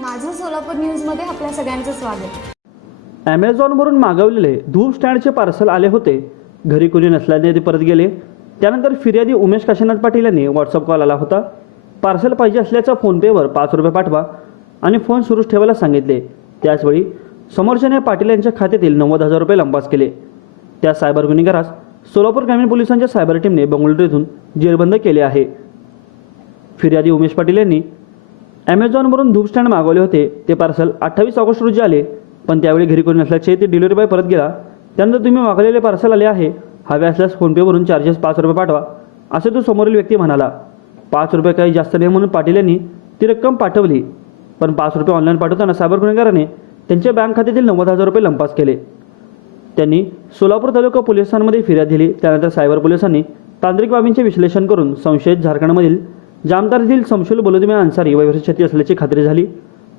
माझं सोलापूर न्यूजमध्ये आपल्या सगळ्यांचं स्वागत. ॲमेझॉनवरून मागवलेले धूप स्टँडचे पार्सल आले होते. घरी कुणी नसल्याने ते परत गेले. त्यानंतर फिर्यादी उमेश काशीनाथ पाटील यांनी व्हॉट्सअप कॉल आला होता. पार्सल पाहिजे असल्याचा फोनपेवर पाच रुपये पाठवा आणि फोन सुरूच ठेवायला सांगितले. त्याचवेळी समोरच्याने पाटील यांच्या खात्यातील नव्वद हजार रुपये लंपास केले. त्या सायबर गुन्हेगारास सोलापूर ग्रामीण पोलिसांच्या सायबर टीमने बंगळुरू येथून जेरबंद केले आहे. फिर्यादी उमेश पाटील यांनी ॲमेझॉनवरून धूप स्टँड मागवले होते. ते पार्सल अठ्ठावीस ऑगस्ट रोजी आले पण त्यावेळी घरी कोणी नसल्याचे ते डिलिव्हरी बॉय परत गेला. त्यानंतर तुम्ही मागवलेले पार्सल आले आहे. हवे असल्यास फोनपेवरून चार्जेस पाच रुपये पाठवा असे तो समोरील व्यक्ती म्हणाला. पाच रुपये काही जास्त नाही म्हणून पाटील यांनी ती रक्कम पाठवली पण पाच रुपये ऑनलाईन पाठवताना सायबर गुन्हेगाराने त्यांच्या बँक खात्यातील नव्वद हजार रुपये लंपास केले. त्यांनी सोलापूर तालुका पोलिसांमध्ये फिर्याद दिली त्यानंतर सायबर पोलिसांनी तांत्रिक बाबींचे विश्लेषण करून संशयित झारखंडमधील जामदार येथील शमशुल अन्सारी वयवर्ष असल्याची खात्री झाली.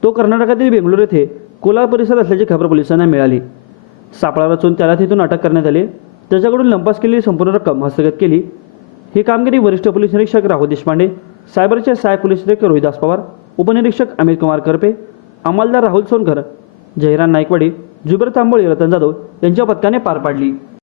तो कर्नाटकातील बेंगलोर येथे कोलार परिसरात असल्याची खबर पोलिसांना मिळाली. सापळा रचून त्याला तिथून अटक करण्यात आली. त्याच्याकडून लंपास केलेली संपूर्ण रक्कम हस्तगत केली. ही कामगिरी वरिष्ठ पोलीस निरीक्षक राहुल देशपांडे सायबरचे सहाय्यक पोलीस निरीक्षक रोहिदास पवार उपनिरीक्षक अमित कुमार करपे अंमलदार राहुल सोनकर जयराम नायकवाडी जुबेर तांबोळी रतन जाधव यांच्या पथकाने पार पाडली.